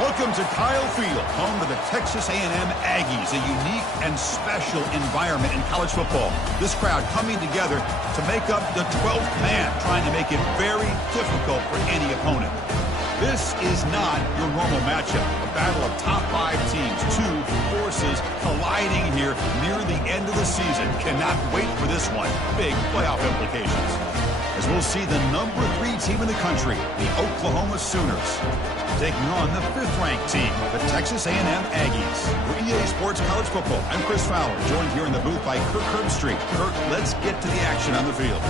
Welcome to Kyle Field, home to the Texas A&M Aggies, a unique and special environment in college football. This crowd coming together to make up the 12th man, trying to make it very difficult for any opponent. This is not your normal matchup, a battle of top 5 teams, 2 forces colliding here near the end of the season. Cannot wait for this one. Big playoff implications. As we'll see the number 3 team in the country, the Oklahoma Sooners, taking on the 5th-ranked team, the Texas A&M Aggies. For EA Sports College Football, I'm Chris Fowler, joined here in the booth by Kirk Herbstreit. Kirk, let's get to the action on the field.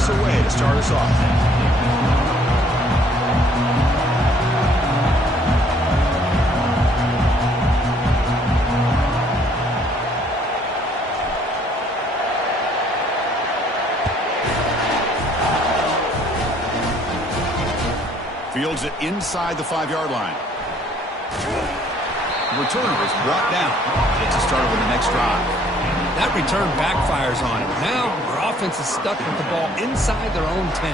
Away to start us off. Fields it inside the 5-yard line. The returner is brought down. It's a start with the next drive. That return backfires on him. Now, our offense is stuck with the ball inside their own 10.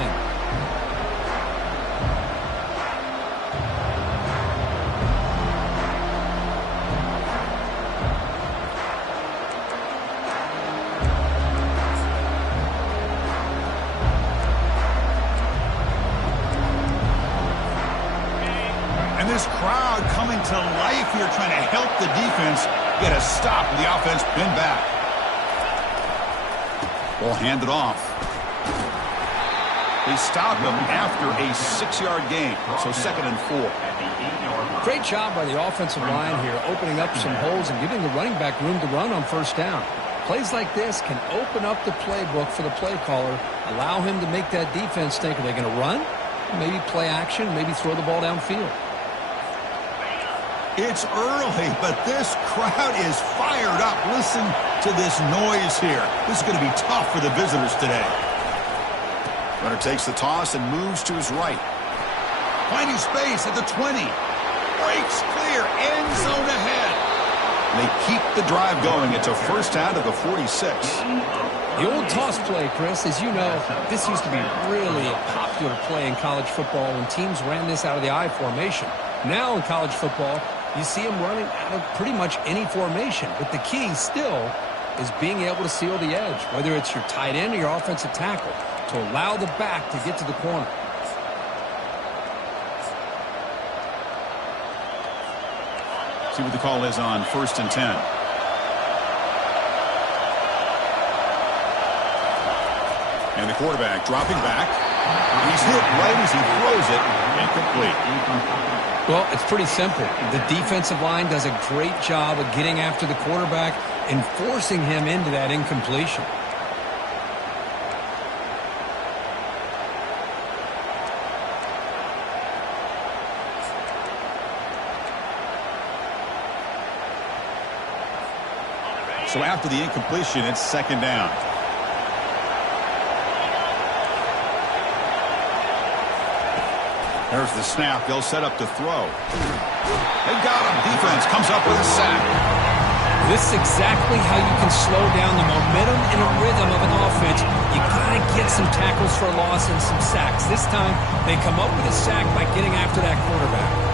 And this crowd coming to life here, trying to help the defense get a stop with the offense pinned back. Ball handed off. They stopped him after a 6-yard gain, so 2nd and 4. Great job by the offensive line here, opening up some holes and giving the running back room to run on 1st down. Plays like this can open up the playbook for the play caller, allow him to make that defense think, are they going to run? Maybe play action, maybe throw the ball downfield. It's early, but this crowd is fired up. Listen to this noise here. This is going to be tough for the visitors today. Runner takes the toss and moves to his right. Finding space at the 20. Breaks clear. End zone ahead. They keep the drive going. It's a 1st down to the 46. The old toss play, Chris, as you know, this used to be really a popular play in college football when teams ran this out of the I formation. Now in college football, you see them running out of pretty much any formation. But the key still is being able to seal the edge, whether it's your tight end or your offensive tackle, to allow the back to get to the corner. See what the call is on 1st and 10. And the quarterback dropping back. He's hit right as he throws it. Incomplete. Well, it's pretty simple. The defensive line does a great job of getting after the quarterback and forcing him into that incompletion. So after the incompletion, it's 2nd down. There's the snap. They'll set up to throw. They got him. Defense comes up with a sack. This is exactly how you can slow down the momentum and a rhythm of an offense. You got to get some tackles for a loss and some sacks. This time, they come up with a sack by getting after that quarterback.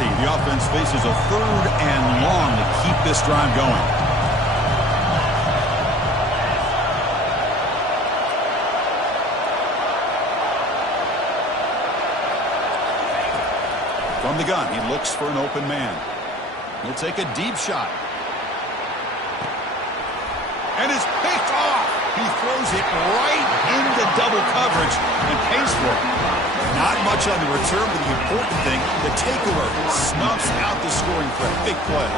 The offense faces a 3rd and long to keep this drive going. From the gun, he looks for an open man. He'll take a deep shot. And it's picked off. He throws it right into double coverage and pays for it. Not much on the return, but the important thing, the takeover snuffs out the scoring threat. Big play.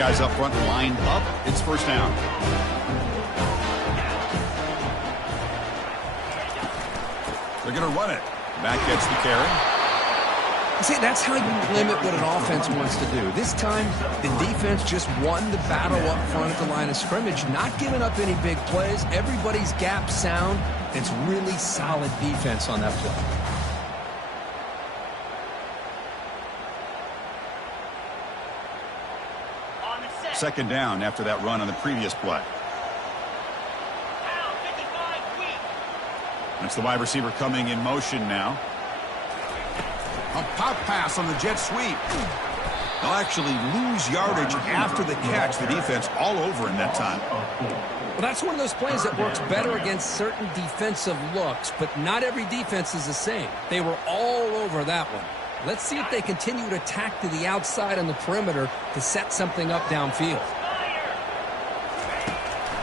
guys up front lined up. It's first down. They're going to run it. Back gets the carry. See, that's how you limit what an offense wants to do. This time, the defense just won the battle up front at the line of scrimmage, not giving up any big plays. Everybody's gap sound. It's really solid defense on that play. Second down after that run on the previous play. That's the wide receiver coming in motion now. A pop pass on the jet sweep. They'll actually lose yardage after the catch. The defense all over him that time. Well, that's one of those plays that works better against certain defensive looks, but not every defense is the same. They were all over that one. Let's see if they continue to attack to the outside on the perimeter to set something up downfield.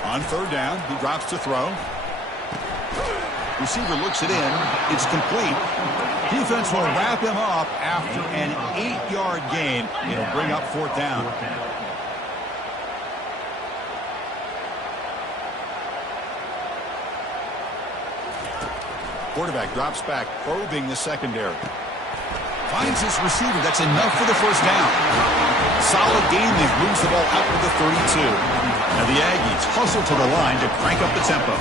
On third down, he drops to throw. Receiver looks it in. It's complete. Defense will wrap him up after an 8-yard gain. It'll bring up fourth down. Quarterback drops back, probing the secondary. Finds his receiver. That's enough for the first down. Solid game there. Moves the ball out to the 32. Now the Aggies hustle to the line to crank up the tempo.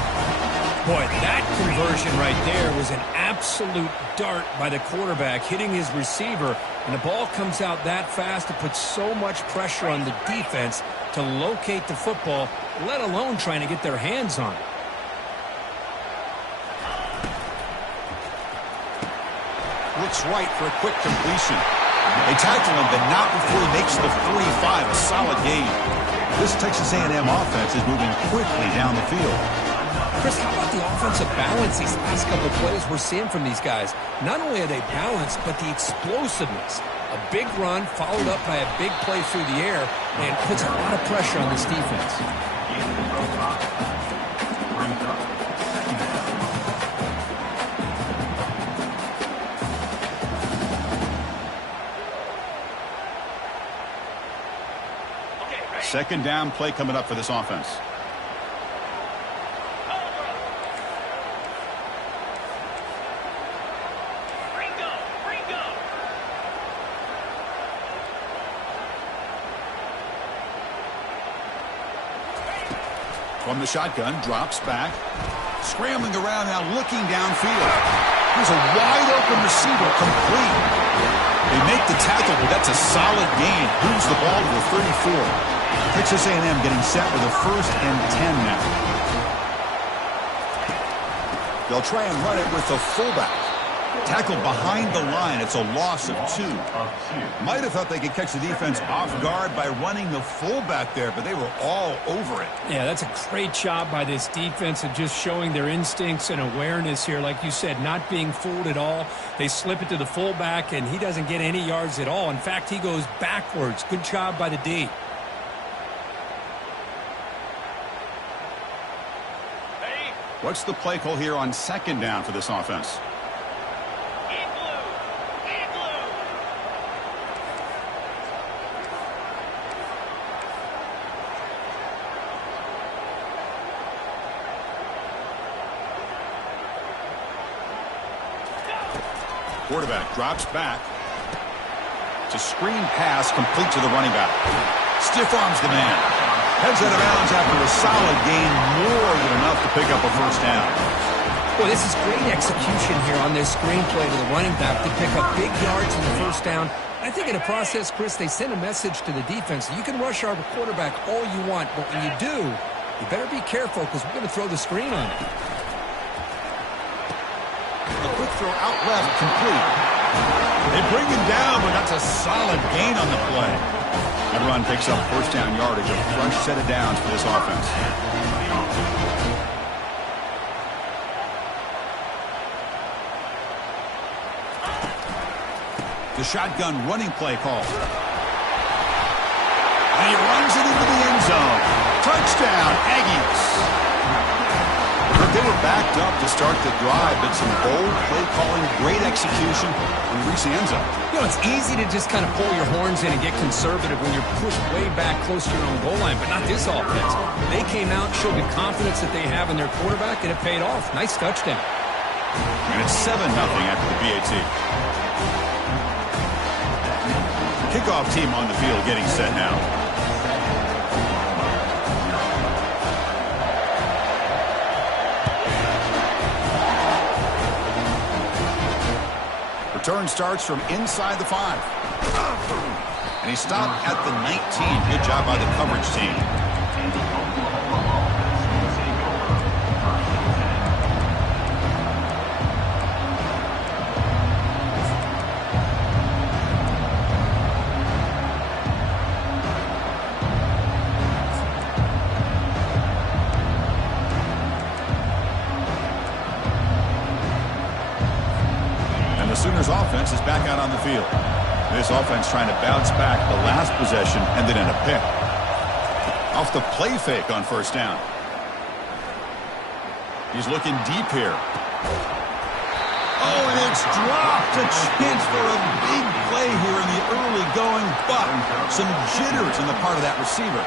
Boy, that conversion right there was an absolute dart by the quarterback, hitting his receiver, and the ball comes out that fast. It puts so much pressure on the defense to locate the football, let alone trying to get their hands on it. Looks right for a quick completion. They tackle him, but not before he makes the 45. A solid gain. This Texas A&M offense is moving quickly down the field. Chris, how about the offensive balance these last couple of plays we're seeing from these guys? Not only are they balanced, but the explosiveness. A big run followed up by a big play through the air, and puts a lot of pressure on this defense. Second down play coming up for this offense. From the shotgun, drops back. Scrambling around now, looking downfield. Here's a wide-open receiver, complete. They make the tackle, but that's a solid gain. Moves the ball to the 34. Texas A&M getting set with a 1st and 10 now. They'll try and run it with the fullback. Tackled behind the line. It's a loss of 2. Might have thought they could catch the defense off guard by running the fullback there, but they were all over it. Yeah, that's a great job by this defense of just showing their instincts and awareness here. Like you said, not being fooled at all. They slip it to the fullback, and he doesn't get any yards at all. In fact, he goes backwards. Good job by the D. What's the play call here on second down for this offense? Quarterback drops back. It's a screen pass complete to the running back. Stiff arms the man. Heads out of bounds after a solid gain, more than enough to pick up a first down. Boy, this is great execution here on this screen play to the running back to pick up big yards in the first down. I think in the process, Chris, they send a message to the defense. You can rush our quarterback all you want, but when you do, you better be careful because we're going to throw the screen on it. A quick throw out left, complete. They bring him down, but that's a solid gain on the play. That run picks up first down yardage, a fresh set of downs for this offense. The shotgun running play call. And he runs it into the end zone. Touchdown, Aggies. They were backed up to start the drive, but some bold play calling, great execution when you reach the end zone. You know, it's easy to just kind of pull your horns in and get conservative when you're pushed way back close to your own goal line, but not this offense. They came out, showed the confidence that they have in their quarterback, and it paid off. Nice touchdown. And it's 7-0 after the PAT. Kickoff team on the field getting set now. Return starts from inside the 5. And he stopped at the 19. Good job by the coverage team. Sooners offense is back out on the field. This offense trying to bounce back the last possession and then in a pick. Off the play fake on first down. He's looking deep here. Oh, and it's dropped. A chance for a big play here in the early going, but some jitters on the part of that receiver.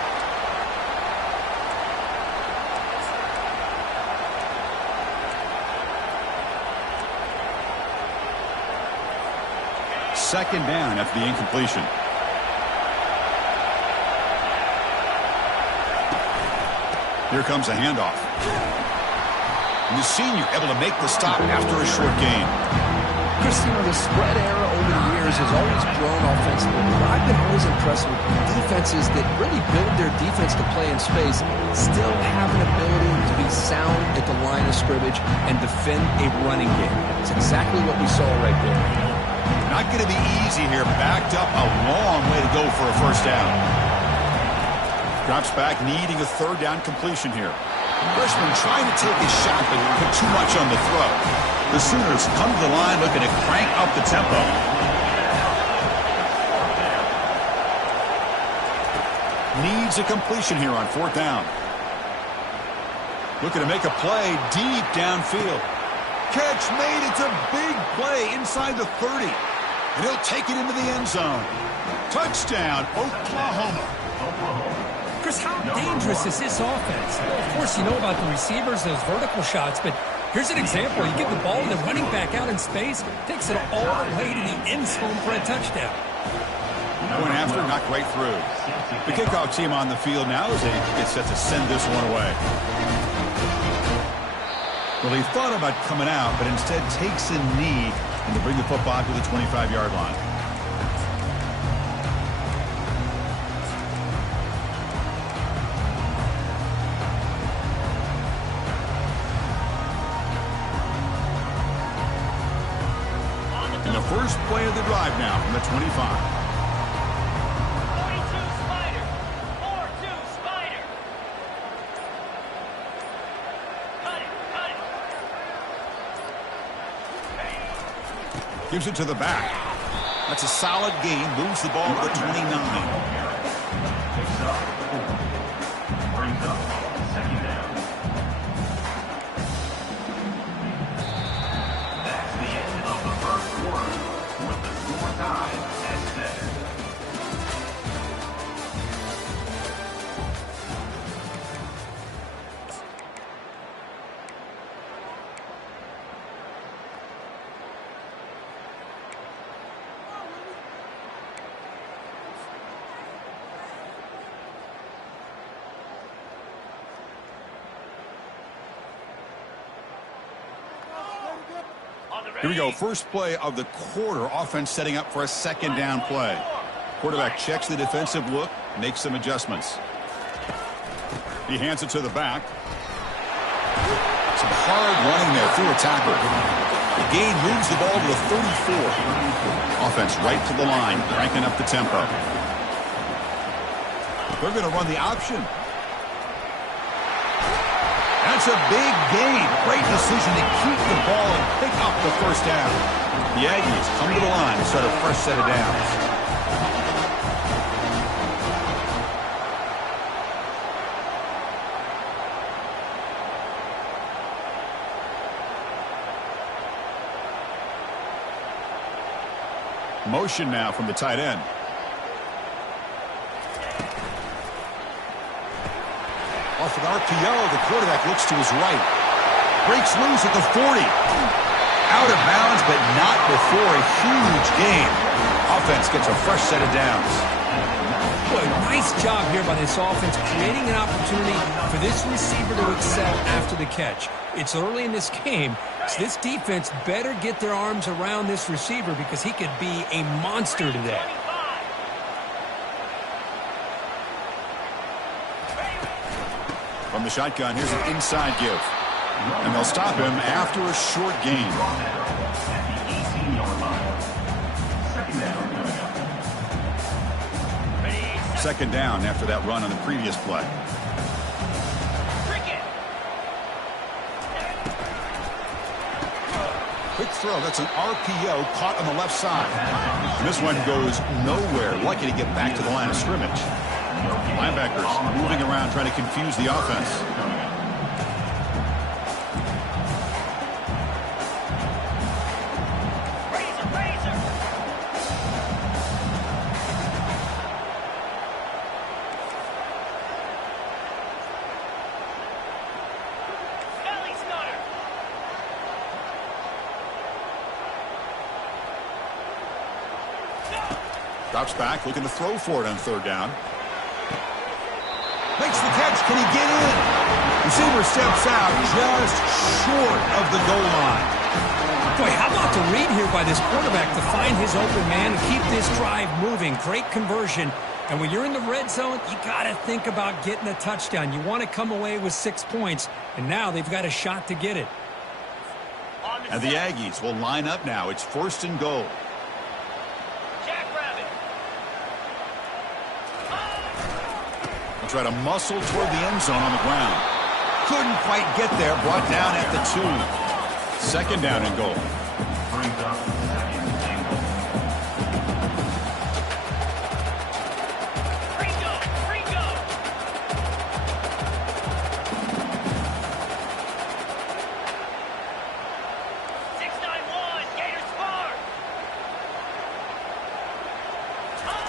Second down after the incompletion. Here comes a handoff. And the senior able to make the stop after a short gain. Chris, you know, the spread era over the years has always grown offensively, but I've been always impressed with defenses that really build their defense to play in space, still have an ability to be sound at the line of scrimmage and defend a running game. It's exactly what we saw right there. Not going to be easy here. Backed up a long way to go for a first down. Drops back, needing a third down completion here. Freshman trying to take his shot, but put too much on the throw. The Sooners come to the line looking to crank up the tempo. Needs a completion here on fourth down. Looking to make a play deep downfield. Catch made. It's a big play inside the 30. And he'll take it into the end zone. Touchdown, Oklahoma. Chris, how dangerous is this offense? Well, of course, you know about the receivers, those vertical shots, but here's an example. You get the ball and the running back out in space, takes it all the way to the end zone for a touchdown. Going after, not quite through. The kickoff team on the field now as they get set to send this one away. Well, he thought about coming out, but instead takes a knee and to bring the football to the 25-yard line. And the first play of the drive now from the 25. Gives it to the back. That's a solid gain. Moves the ball to the 29. Brings up second down. That's the end of the first quarter with the score tied at 7. Here we go. First play of the quarter. Offense setting up for a second down play. Quarterback checks the defensive look, makes some adjustments. He hands it to the back. Some hard running there through a tackle. The gain moves the ball to the 34. Offense right to the line, cranking up the tempo. They're going to run the option. That's a big gain. Great decision to keep the ball and pick up the first down. The Aggies come to the line to start a fresh set of downs. Motion now from the tight end. Off an RPO, the quarterback looks to his right. Breaks loose at the 40. Out of bounds, but not before a huge gain. Offense gets a fresh set of downs. Boy, nice job here by this offense, creating an opportunity for this receiver to excel after the catch. It's early in this game, so this defense better get their arms around this receiver because he could be a monster today. From the shotgun, here's an inside give. And they'll stop him after a short gain. Second down after that run on the previous play. Quick throw. That's an RPO caught on the left side. And this one goes nowhere. Lucky to get back to the line of scrimmage. Linebackers moving around trying to confuse the offense. Drops back, looking to throw for it on third down. Makes the catch. Can he get in? Receiver steps out just short of the goal line. Boy, how about the read here by this quarterback to find his open man and keep this drive moving. Great conversion. And when you're in the red zone, you got to think about getting a touchdown. You want to come away with 6 points, and now they've got a shot to get it. And the Aggies will line up now. It's first and goal. Try to muscle toward the end zone on the ground. Couldn't quite get there. Brought down at the 2. Second down and goal.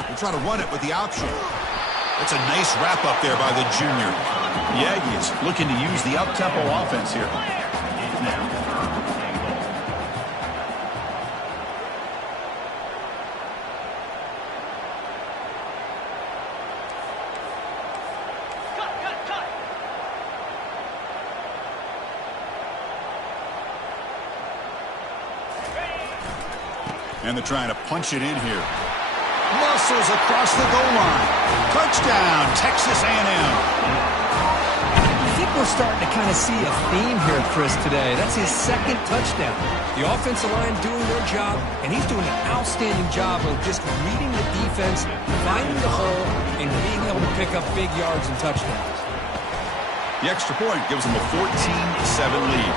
We'll try to run it with the option. That's a nice wrap-up there by the junior. The Aggies looking to use the up-tempo offense here. And they're trying to punch it in here. Muscles across the goal line. Touchdown, Texas A&M. I think we're starting to kind of see a theme here, Chris, today. That's his second touchdown. The offensive line doing their job, and he's doing an outstanding job of just reading the defense, finding the hole, and being able to pick up big yards and touchdowns. The extra point gives them a 14-7 lead.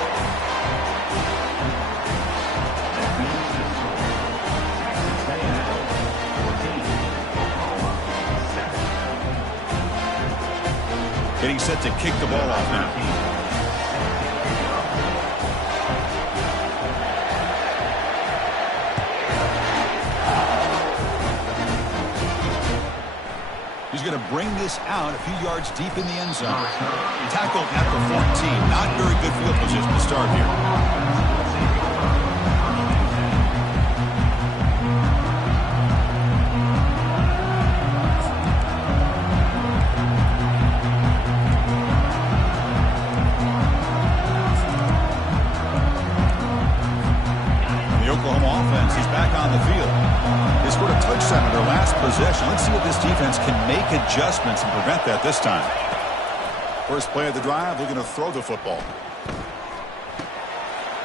Getting set to kick the ball off now. He's going to bring this out a few yards deep in the end zone. Tackled at the 14. Not very good field position to start here. Their last possession. Let's see if this defense can make adjustments and prevent that this time. First play of the drive, they're going to throw the football.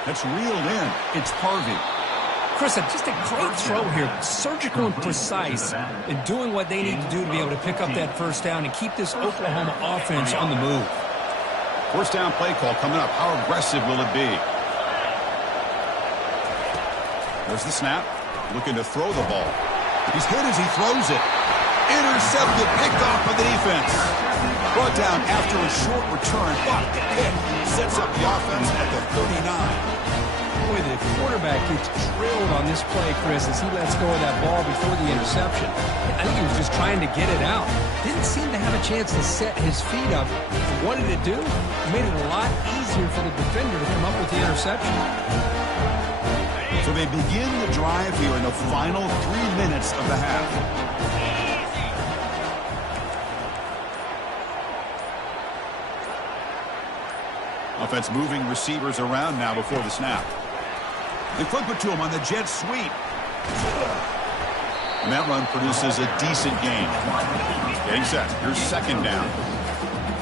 That's reeled in. It's Harvey. Chris, just a great throw here. Surgical and precise in doing what they need to do to be able to pick up that first down and keep this Oklahoma offense on the move. First down play call coming up. How aggressive will it be? There's the snap. Looking to throw the ball. He's hit as he throws it. Intercepted, picked off by the defense. Brought down after a short return, but the pick sets up the offense at the 39. Boy, the quarterback gets drilled on this play, Chris, as he lets go of that ball before the interception. I think he was just trying to get it out. Didn't seem to have a chance to set his feet up. And what did it do? It made it a lot easier for the defender to come up with the interception. So they begin the drive here in the final 3 minutes of the half. Offense moving receivers around now before the snap. They flip it to him on the jet sweep. And that run produces a decent gain. Getting set. Here's second down.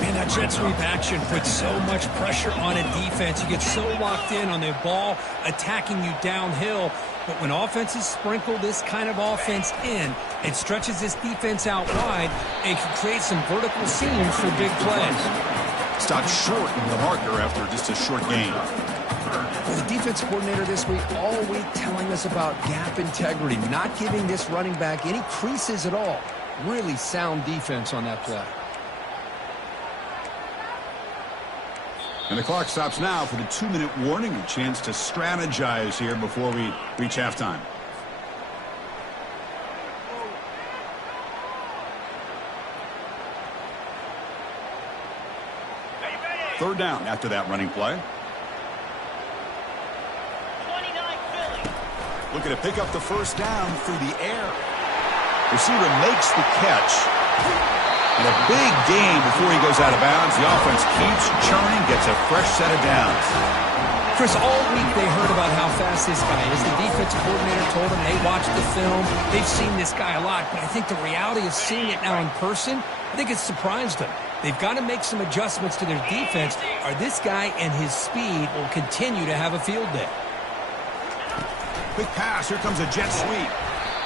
Man, that jet sweep action puts so much pressure on a defense. You get so locked in on the ball attacking you downhill. But when offenses sprinkle this kind of offense in, it stretches this defense out wide and can create some vertical seams for big plays. Stopped short in the marker after just a short gain. Well, the defense coordinator this week, all week telling us about gap integrity, not giving this running back any creases at all. Really sound defense on that play. And the clock stops now for the 2-minute warning. A chance to strategize here before we reach halftime. Third down after that running play. Looking to pick up the first down through the air. Receiver makes the catch. And a big gain before he goes out of bounds. The offense keeps churning, gets a fresh set of downs. Chris, all week they heard about how fast this guy is. The defensive coordinator told them they watched the film. They've seen this guy a lot. But I think the reality of seeing it now in person, I think it's surprised them. They've got to make some adjustments to their defense, or this guy and his speed will continue to have a field day. Quick pass. Here comes a jet sweep.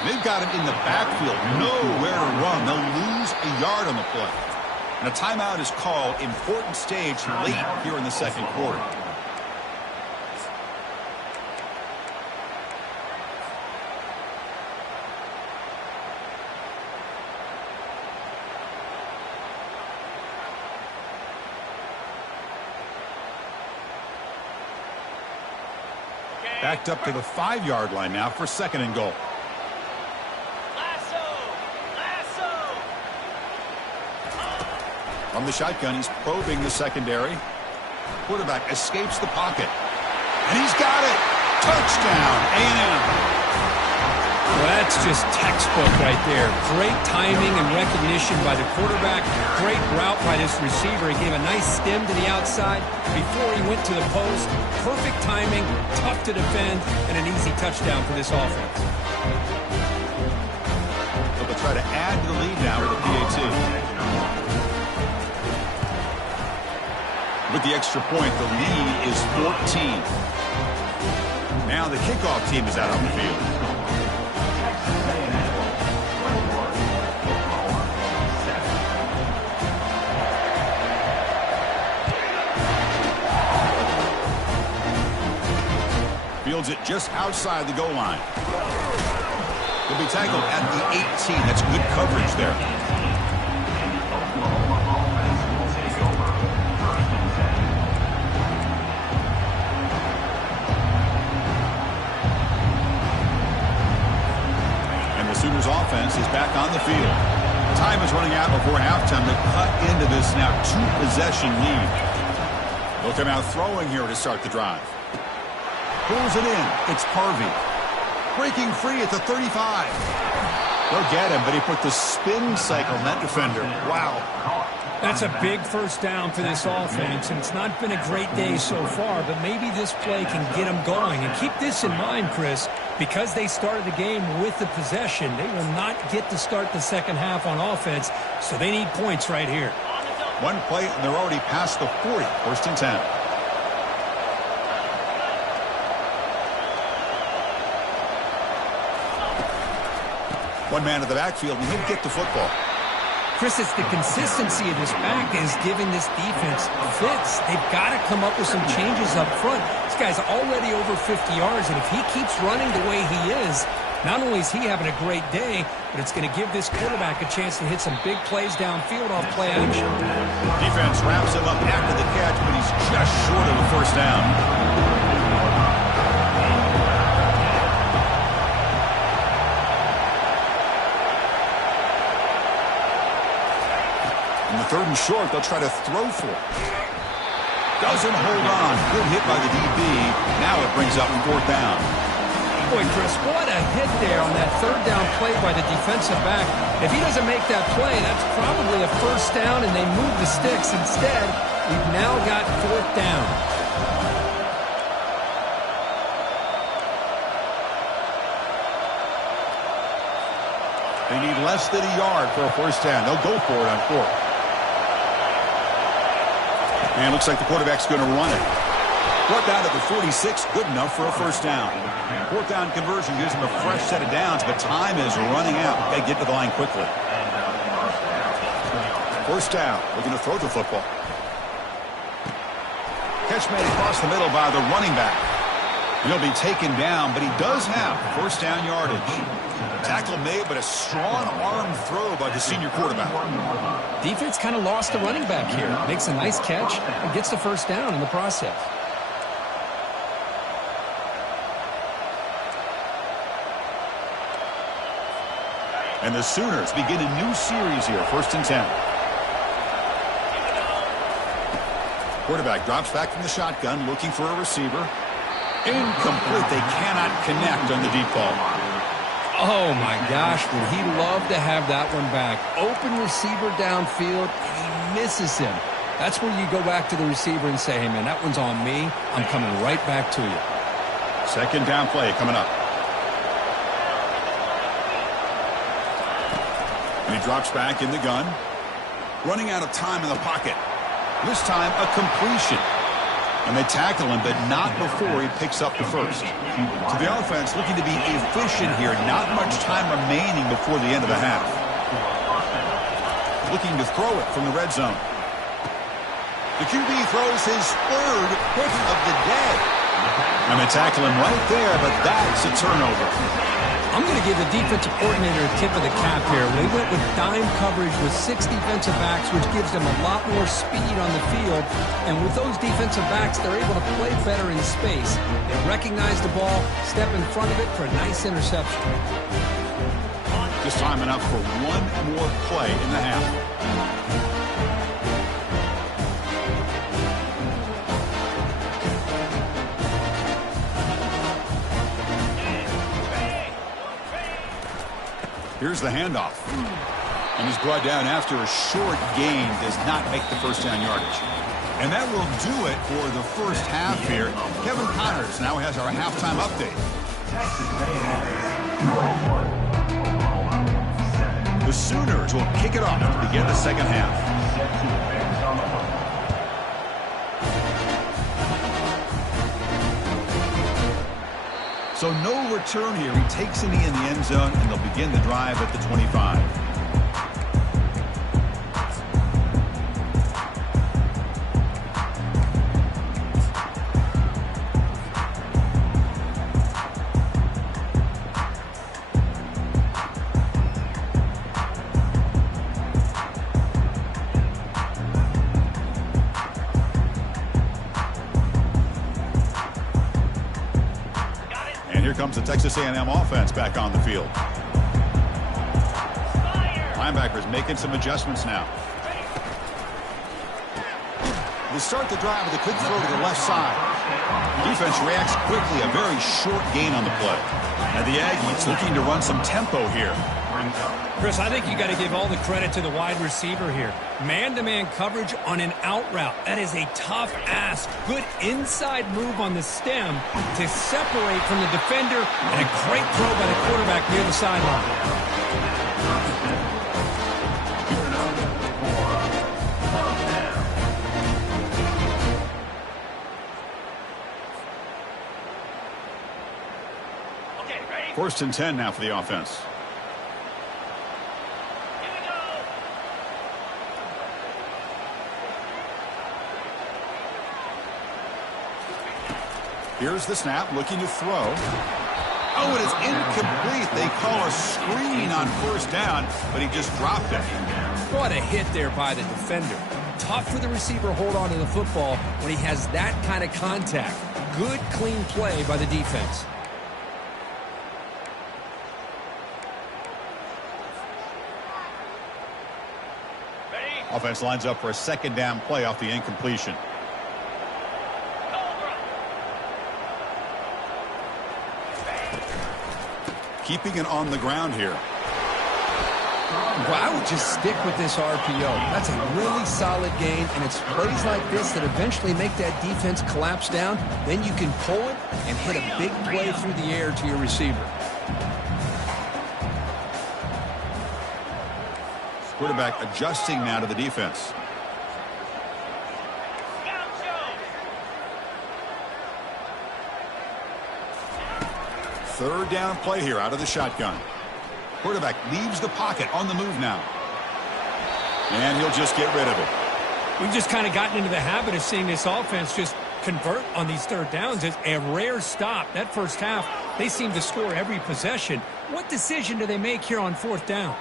They've got him in the backfield. Nowhere to run. They'll lose a yard on the play. And a timeout is called. Important stage late here in the second quarter. Backed up to the 5-yard line now for second and goal. From the shotgun, he's probing the secondary. Quarterback escapes the pocket. And he's got it. Touchdown, A&M. Well, that's just textbook right there. Great timing and recognition by the quarterback. Great route by this receiver. He gave a nice stem to the outside before he went to the post. Perfect timing, tough to defend, and an easy touchdown for this offense. So they'll try to add to the lead now with the PAT. With the extra point, the lead is 14. Now the kickoff team is out on the field. Fields it just outside the goal line. He'll be tackled at the 18. That's good coverage there. Sooners offense is back on the field. Time is running out before halftime to cut into this now 2-possession lead. They'll come out throwing here to start the drive. Pulls it in. It's Harvey. Breaking free at the 35. They'll get him, but he put the spin cycle on that defender. Wow. That's a big first down for this offense, and it's not been a great day so far, but maybe this play can get them going. And keep this in mind, Chris, because they started the game with the possession, they will not get to start the second half on offense, so they need points right here. One play, and they're already past the 40, first and 10. One man in the backfield, and he'll get the football. Chris, it's the consistency of this back that is giving this defense fits. They've got to come up with some changes up front. This guy's already over 50 yards, and if he keeps running the way he is, not only is he having a great day, but it's going to give this quarterback a chance to hit some big plays downfield off play action. Defense wraps him up after the catch, but he's just short of a first down. third and short, they'll try to throw for it. Doesn't hold on. Good hit by the DB. Now it brings up fourth down. Boy, Chris, what a hit there on that third down play by the defensive back. If he doesn't make that play, that's probably a first down, and they move the sticks. Instead, we've now got fourth down. They need less than a yard for a first down. They'll go for it on fourth. And looks like the quarterback's going to run it. Brought down to the 46, good enough for a first down. Fourth down conversion gives them a fresh set of downs, but time is running out. They get to the line quickly. First down, looking to throw the football. Catch made across the middle by the running back. He'll be taken down, but he does have first down yardage. Tackle made, but a strong arm throw by the senior quarterback. Defense kind of lost the running back here. Makes a nice catch and gets the first down in the process. And the Sooners begin a new series here, 1st and 10. Quarterback drops back from the shotgun, looking for a receiver. Incomplete. They cannot connect on the deep ball. Oh, my gosh, would he love to have that one back. Open receiver downfield, and he misses him. That's where you go back to the receiver and say, hey, man, that one's on me. I'm coming right back to you. Second down play coming up. And he drops back in the gun. Running out of time in the pocket. This time, a completion. And they tackle him, but not before he picks up the first. So the offense looking to be efficient here. Not much time remaining before the end of the half. Looking to throw it from the red zone. The QB throws his third hit of the day. And they tackle him right there, but that's a turnover. I'm going to give the defensive coordinator a tip of the cap here. They went with dime coverage with 6 defensive backs, which gives them a lot more speed on the field. And with those defensive backs, they're able to play better in space. They recognize the ball, step in front of it for a nice interception. Just time enough for one more play in the half. Here's the handoff. And he's brought down after a short gain. Does not make the first down yardage. And that will do it for the first half here. Kevin Connors now has our halftime update. The Sooners will kick it off to begin the second half. So no return here. He takes a knee in the end zone, and they'll begin the drive at the 25. Comes the Texas A&M offense back on the field. Linebackers making some adjustments now. They start the drive with a quick throw to the left side. The defense reacts quickly, a very short gain on the play. And the Aggies looking to run some tempo here. Chris, I think you got to give all the credit to the wide receiver here. Man-to-man coverage on an out route. That is a tough ask. Good inside move on the stem to separate from the defender, and a great throw by the quarterback near the sideline. First and 10 now for the offense. Here's the snap, looking to throw. Oh, it is incomplete. They call a screen on first down, but he just dropped it. What a hit there by the defender. Tough for the receiver to hold on to the football when he has that kind of contact. Good, clean play by the defense. Offense lines up for a second down play off the incompletion. Keeping it on the ground here. Well, I would just stick with this RPO. That's a really solid gain, and it's plays like this that eventually make that defense collapse down. Then you can pull it and hit a big play through the air to your receiver. Quarterback adjusting now to the defense. Third down play here out of the shotgun. Quarterback leaves the pocket on the move now. And he'll just get rid of it. We've just kind of gotten into the habit of seeing this offense just convert on these third downs. It's a rare stop. That first half, they seem to score every possession. What decision do they make here on fourth down?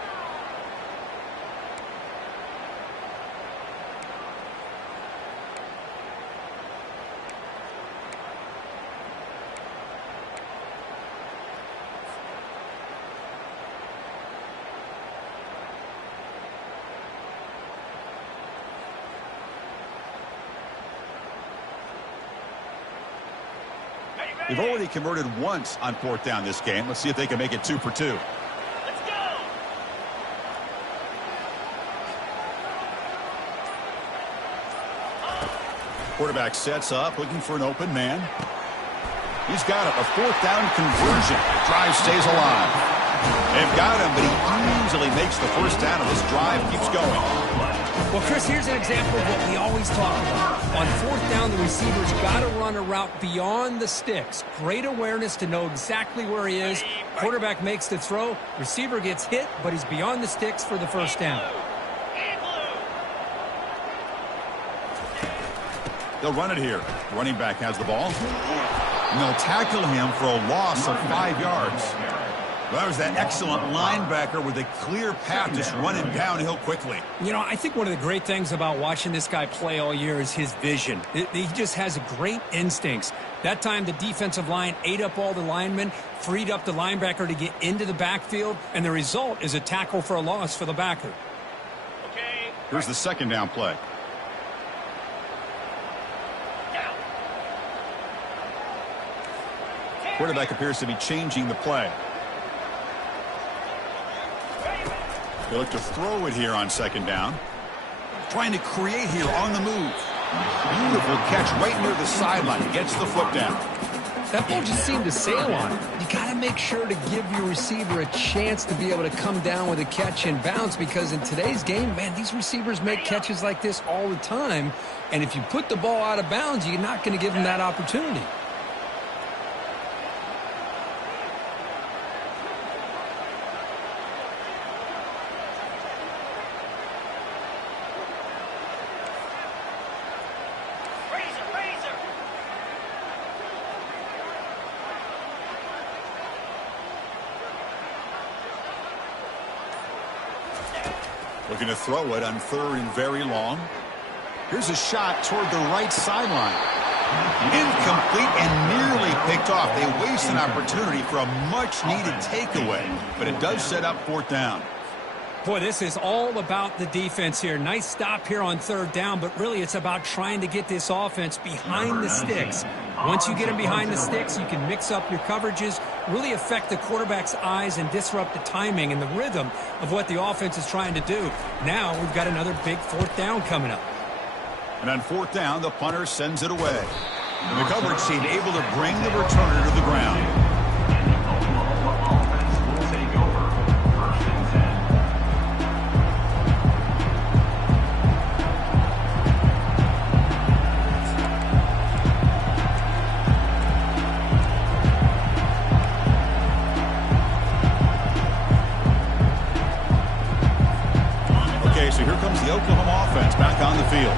They've already converted once on fourth down this game. Let's see if they can make it 2 for 2. Let's go. Quarterback sets up, looking for an open man. He's got it. A fourth down conversion. Drive stays alive. They've got him, but he easily makes the first down, and this drive keeps going. Well, Chris, here's an example of what we always talk about. On fourth down, the receiver's got to run a route beyond the sticks. Great awareness to know exactly where he is. Quarterback makes the throw. Receiver gets hit, but he's beyond the sticks for the first down. They'll run it here. Running back has the ball. And they'll tackle him for a loss of 5 yards. Well, that was that excellent linebacker with a clear path just running downhill quickly. You know, I think one of the great things about watching this guy play all year is his vision. He just has great instincts. That time, the defensive line ate up all the linemen, freed up the linebacker to get into the backfield, and the result is a tackle for a loss for the backer. Okay. Here's the second down play. Quarterback appears to be changing the play. They look to throw it here on second down. Trying to create here on the move. Beautiful catch right near the sideline. Gets the foot down. That ball just seemed to sail on it. You got to make sure to give your receiver a chance to be able to come down with a catch and bounce, because in today's game, man, these receivers make catches like this all the time. And if you put the ball out of bounds, you're not going to give them that opportunity. Looking to throw it on third and very long. Here's a shot toward the right sideline. Incomplete and nearly picked off. They waste an opportunity for a much-needed takeaway, but it does set up fourth down. Boy, this is all about the defense here. Nice stop here on third down, but really it's about trying to get this offense behind the sticks. Once you get them behind the sticks, you can mix up your coverages, really affect the quarterback's eyes and disrupt the timing and the rhythm of what the offense is trying to do. Now we've got another big fourth down coming up. And on fourth down, the punter sends it away. And the coverage team able to bring the returner to the ground. So here comes the Oklahoma offense back on the field.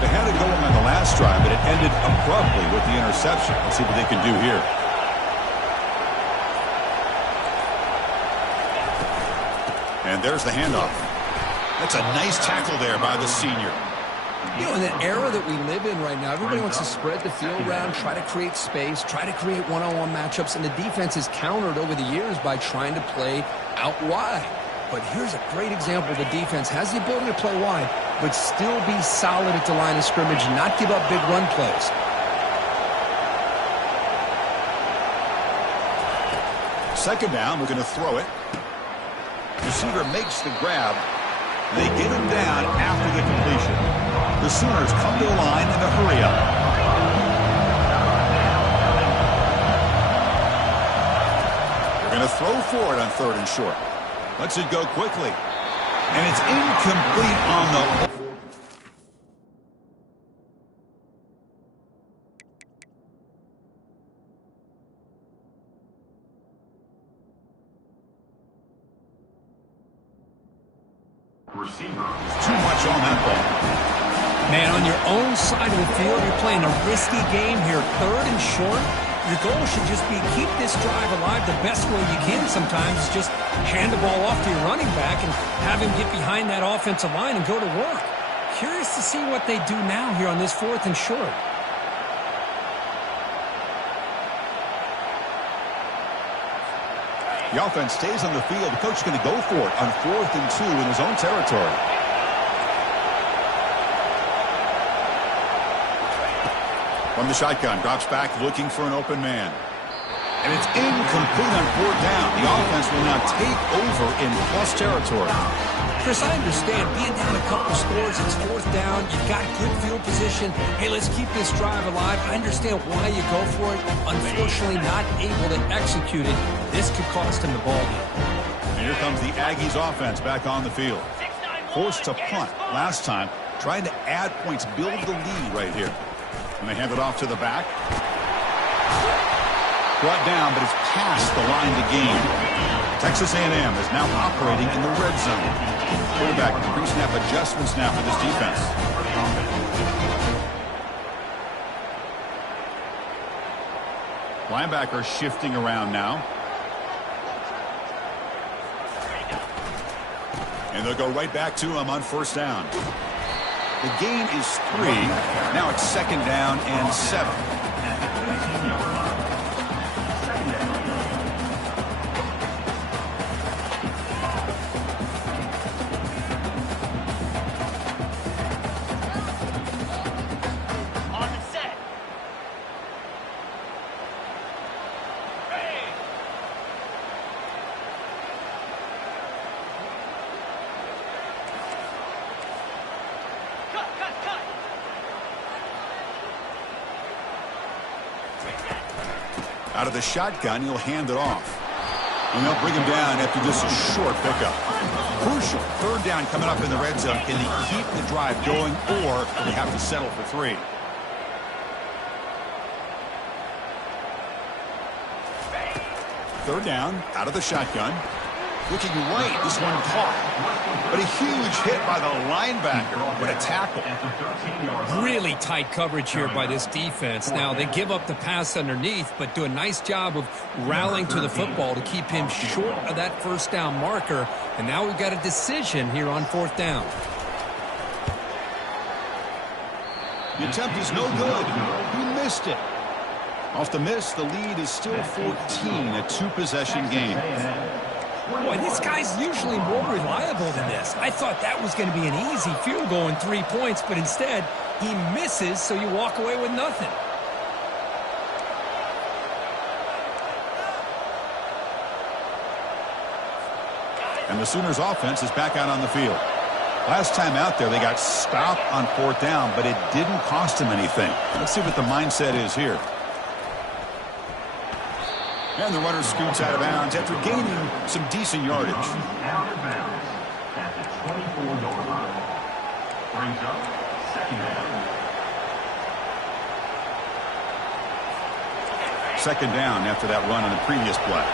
They had it going on the last drive, but it ended abruptly with the interception. Let's see what they can do here. And there's the handoff. That's a nice tackle there by the senior. You know, in the era that we live in right now, everybody wants to spread the field around, try to create space, try to create one-on-one matchups, and the defense is countered over the years by trying to play out wide. But here's a great example. The defense has the ability to play wide, but still be solid at the line of scrimmage and not give up big run plays. Second down, we're going to throw it. Receiver makes the grab. They get him down after the completion. The Sooners come to the line in a hurry up. They're going to throw for it on 3rd and short. Lets it go quickly. And it's incomplete on the... Too much on that ball. Man, on your own side of the field, you're playing a risky game here. 3rd and short. Your goal should just be keep this drive alive the best way you can sometimes. Just hand the ball off to your running back and have him get behind that offensive line and go to work. Curious to see what they do now here on this 4th and short. The offense stays on the field. The coach is going to go for it on 4th and 2 in his own territory. From the shotgun, drops back looking for an open man. And it's incomplete on 4th down. The offense will now take over in plus territory. Chris, I understand being down a couple scores, it's 4th down, you've got good field position. Hey, let's keep this drive alive. I understand why you go for it. Unfortunately, not able to execute it. This could cost him the ball game. And here comes the Aggies offense back on the field. Forced to punt last time, trying to add points, build the lead right here. And they hand it off to the back. Brought down, but it's past the line to gain. Texas A&M is now operating in the red zone. Quarterback pre-snap adjustments now for this defense. Linebacker shifting around now. And they'll go right back to him on 1st down. The gain is 3. Now it's 2nd down and 7. Out of the shotgun, he'll hand it off. And they'll bring him down after just a short pickup. Crucial 3rd down coming up in the red zone. Can they keep the drive going, or do they have to settle for 3? Third down, out of the shotgun. Looking right, this one caught. But a huge hit by the linebacker. What a tackle. Really tight coverage here by this defense. Now, they give up the pass underneath, but do a nice job of rallying to the football to keep him short of that 1st down marker. And now we've got a decision here on 4th down. The attempt is no good. He missed it. Off the miss, the lead is still 14, a 2-possession game. Boy, this guy's usually more reliable than this. I thought that was going to be an easy field goal and 3 points, but instead, he misses, so you walk away with nothing. And the Sooners offense is back out on the field. Last time out there, they got stopped on 4th down, but it didn't cost them anything. Let's see what the mindset is here. And the runner scoots out of bounds after gaining some decent yardage. Out of bounds at the 24-yard line. Brings up 2nd down. 2nd down after that run on the previous play.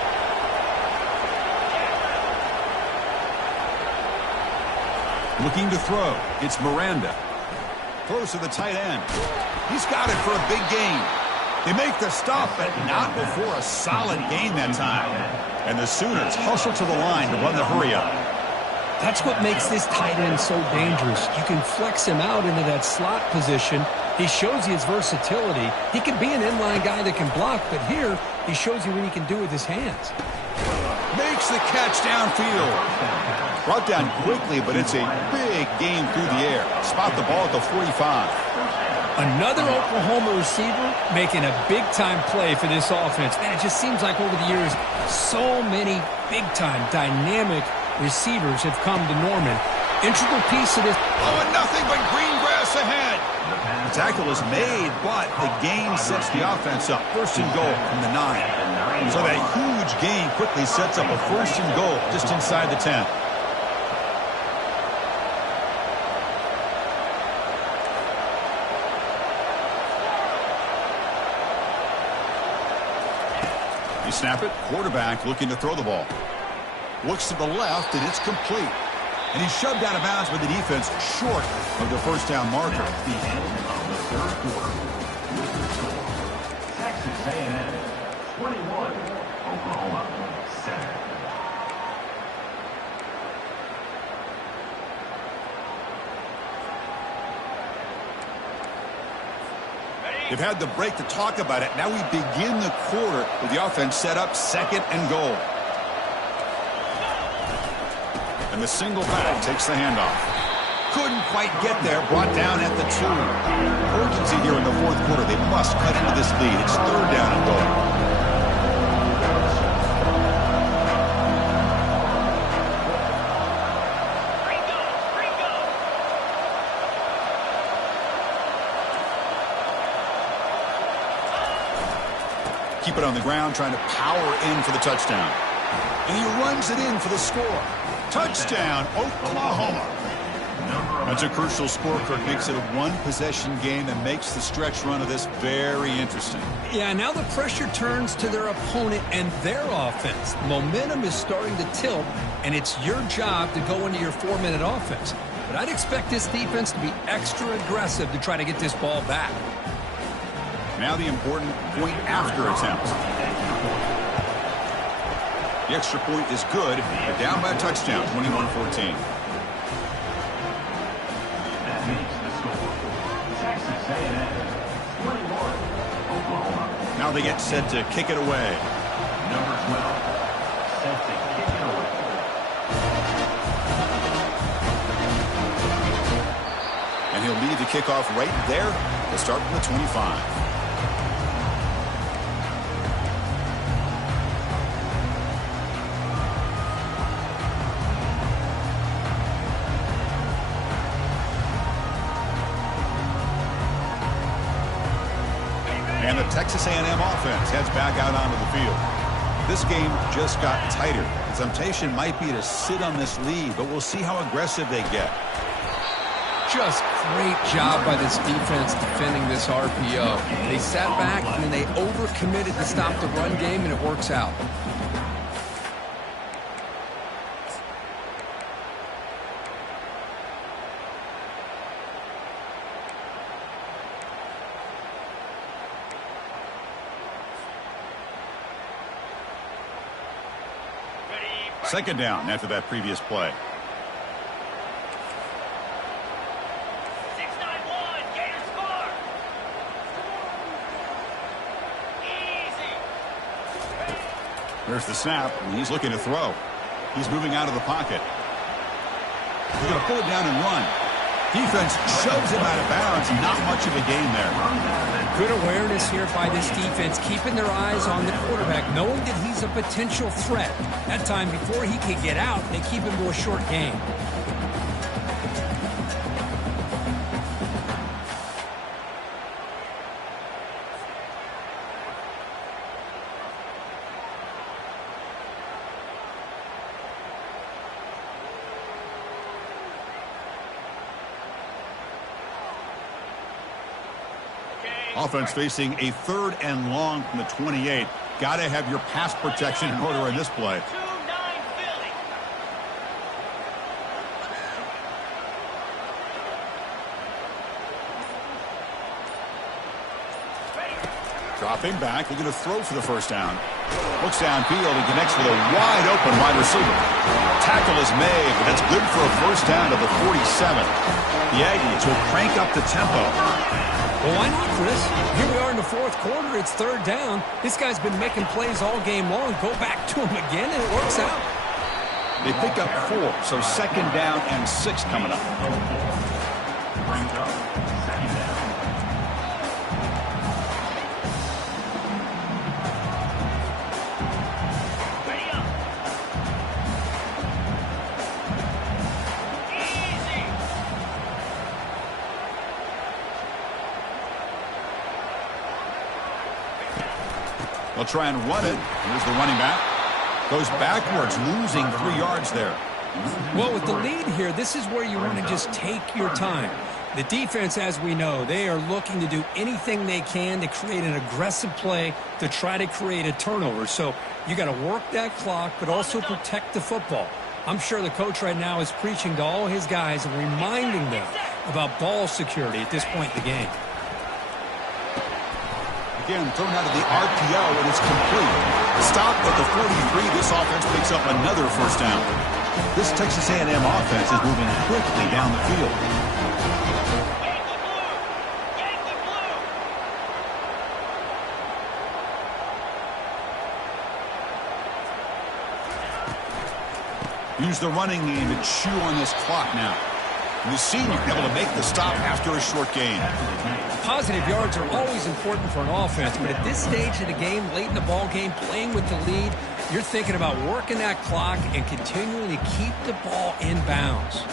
Looking to throw. It's Miranda. Throws to the tight end. He's got it for a big gain. They make the stop, but not before a solid gain that time. And the Sooners hustle to the line to run the hurry-up. That's what makes this tight end so dangerous. You can flex him out into that slot position. He shows you his versatility. He can be an inline guy that can block, but here he shows you what he can do with his hands. Makes makes the catch downfield. Brought down quickly, but it's a big gain through the air. Spot the ball at the 45. Another Oklahoma receiver making a big-time play for this offense. Man, it just seems like over the years, so many big-time, dynamic receivers have come to Norman. Integral piece of this. Oh, and nothing but green grass ahead. The tackle is made, but the gain sets the offense up. First and goal from the 9. So that huge gain quickly sets up a first and goal just inside the 10. You snap it, quarterback looking to throw the ball. Looks to the left, and it's complete. And he's shoved out of bounds by the defense short of the first down marker. The end of the third quarter. Texas A&M 21, Oklahoma 7. They've had the break to talk about it. Now we begin the quarter with the offense set up second and goal. And the single back takes the handoff. Couldn't quite get there, brought down at the 2. Urgency here in the fourth quarter. They must cut into this lead. It's third down and goal. Keep it on the ground, trying to power in for the touchdown. And he runs it in for the score. Touchdown, Oklahoma. That's a crucial score, Kirk. Makes it a one-possession game and makes the stretch run of this very interesting. Yeah, now the pressure turns to their opponent and their offense. Momentum is starting to tilt, and it's your job to go into your 4-minute offense. But I'd expect this defense to be extra aggressive to try to get this ball back. Now the important point after attempt. The extra point is good. They're down by a touchdown, 21-14. That makes the score. Texas A&M 21, Oklahoma. Now they get set to kick it away. Number 12, set to kick it away. And he'll lead the kickoff right there. They'll start from the 25. And the Texas A&M offense heads back out onto the field. This game just got tighter. The temptation might be to sit on this lead, but we'll see how aggressive they get. Just great job by this defense defending this RPO. They sat back and then they overcommitted to stop the run game, and it works out. Second down after that previous play. 6-9-1, Gators score. Easy. There's the snap, and he's looking to throw. He's moving out of the pocket. He's going to pull it down and run. Defense shoves him out of bounds. Not much of a gain there. Good awareness here by this defense, keeping their eyes on the quarterback, knowing that he's a potential threat. That time, before he could get out, they keep him to a short gain. Offense facing a third and long from the 28. Got to have your pass protection in order in this play. 2-9 Philly. Dropping back, looking to throw for the first down. Looks downfield and connects with a wide open wide receiver. Tackle is made, but that's good for a first down to the 47. The Aggies will crank up the tempo. Well, why not, Chris? Here we are in the fourth quarter. It's third down. This guy's been making plays all game long. Go back to him again, and it works out. They pick up 4, so second down and 6 coming up. Brings up second down. Ready up. Easy. They'll try and run it. Here's the running back. Goes backwards, losing 3 yards there. Well, with the lead here, this is where you want to just take your time. The defense, as we know, they are looking to do anything they can to create an aggressive play to try to create a turnover. So you got to work that clock, but also protect the football. I'm sure the coach right now is preaching to all his guys and reminding them about ball security at this point in the game. Again, thrown out of the RPO, and it's complete. Stop at the 43. This offense picks up another first down. This Texas A&M offense is moving quickly down the field. Yankee blue. Yankee blue. Use the running game to chew on this clock now. And the senior able to make the stop after a short gain. Positive yards are always important for an offense, but at this stage of the game, late in the ball game, playing with the lead, you're thinking about working that clock and continuing to keep the ball in bounds.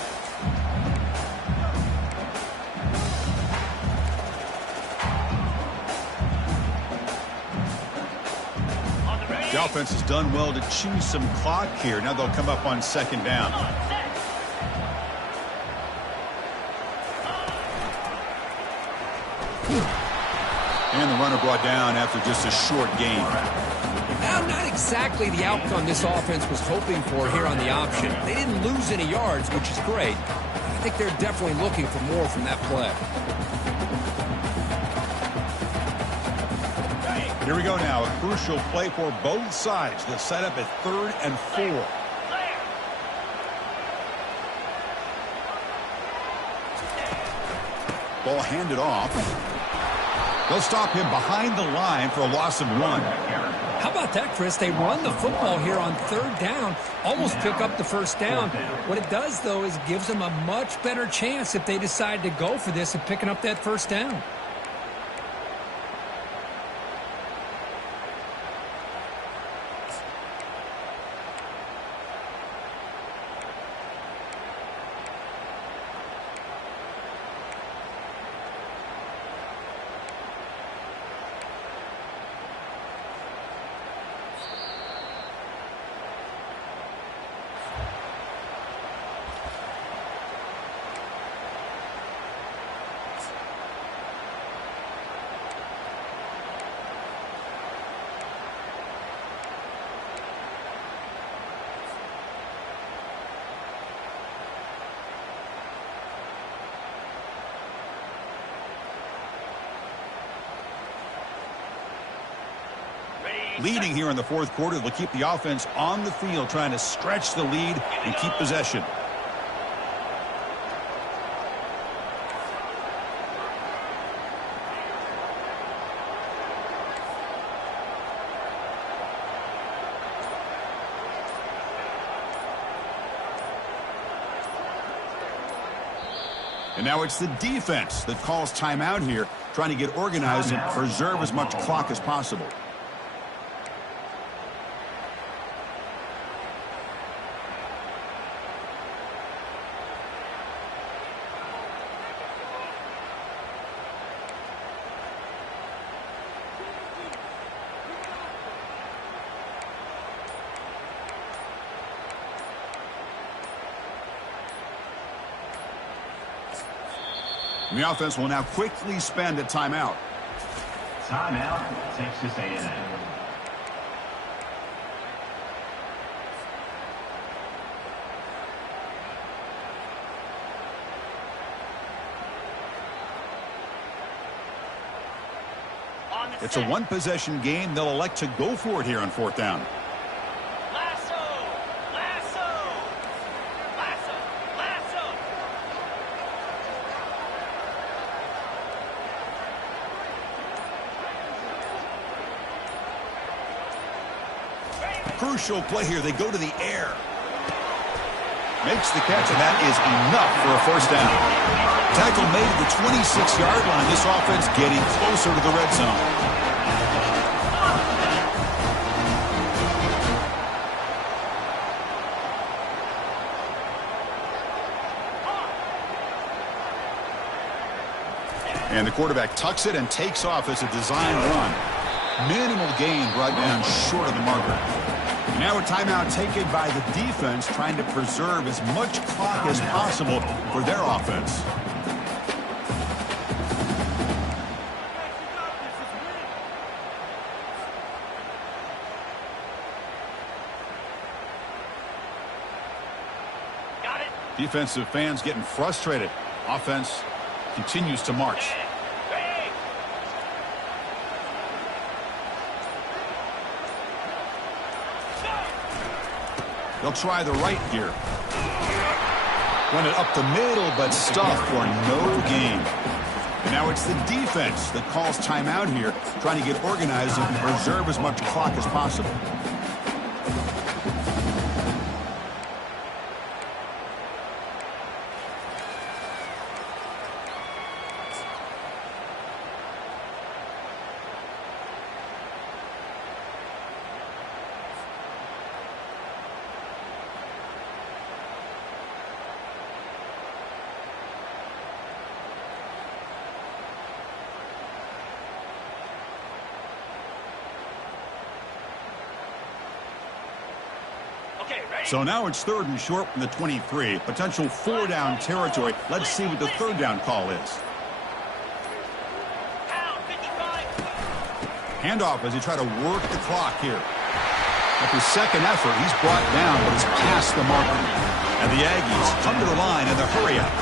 On the ready. The offense has done well to chew some clock here. Now they'll come up on second down. Set. And the runner brought down after just a short gain. Now, not exactly the outcome this offense was hoping for here on the option. They didn't lose any yards, which is great. I think they're definitely looking for more from that play. Here we go now. A crucial play for both sides. The setup at 3rd and 4. Clear. Ball handed off. They'll stop him behind the line for a loss of 1. How about that, Chris? They run the football here on 3rd down, almost pick up the first down. What it does, though, is gives them a much better chance if they decide to go for this and picking up that first down. Leading here in the fourth quarter, they'll keep the offense on the field, trying to stretch the lead and keep possession. And now it's the defense that calls timeout here, trying to get organized and preserve as much clock as possible. And the offense will now quickly spend a timeout. Timeout, Texas A&M. It's a one-possession game. They'll elect to go for it here on 4th down. Lasso! Lasso! Lasso! Lasso! crucial play here. They go to the air. Makes the catch, and that is enough for a first down. Tackle made at the 26-yard line. This offense getting closer to the red zone. And the quarterback tucks it and takes off as a design run. Minimal gain brought down short of the marker. Now a timeout taken by the defense, trying to preserve as much clock as possible for their offense. Got it. Defensive fans getting frustrated. Offense continues to march. Ready. They'll try the right here. Run it up the middle, but stuffed for no gain. And now it's the defense that calls timeout here, trying to get organized and preserve as much clock as possible. Okay, ready? So now it's 3rd and short from the 23. Potential 4-down territory. Let's see what the 3rd down call is. Pound 55. Handoff as he try to work the clock here. After second effort, he's brought down, but he's past the marker. And the Aggies come to the line in the hurry up.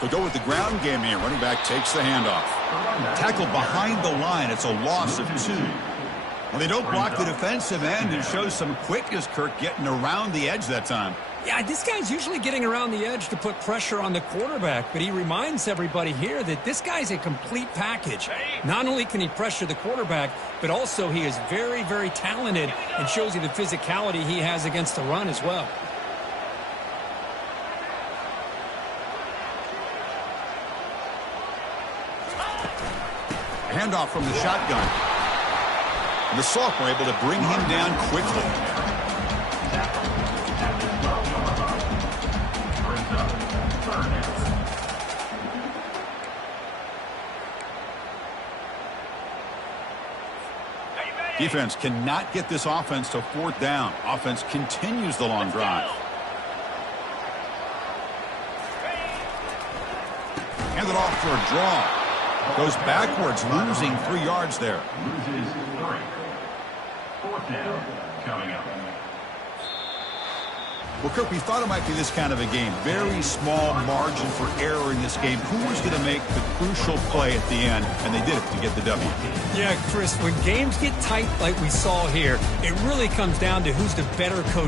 They'll go with the ground game here. Running back takes the handoff. Tackled behind the line. It's a loss of 2. Well, they don't block the defensive end and show some quickness, Kirk, getting around the edge that time. Yeah, this guy's usually getting around the edge to put pressure on the quarterback, but he reminds everybody here that this guy's a complete package. Not only can he pressure the quarterback, but also he is very, very talented and shows you the physicality he has against the run as well. Handoff from the shotgun. And the sophomore able to bring him down quickly. Defense cannot get this offense to 4th down. Offense continues the long drive. Hand it off for a draw. Goes backwards, losing 3 yards there. Loses 3. 4th down coming up. Well, Kirk, we thought it might be this kind of a game. Very small margin for error in this game. Who was going to make the crucial play at the end? And they did it to get the W. Yeah, Chris, when games get tight like we saw here, it really comes down to who's the better coach.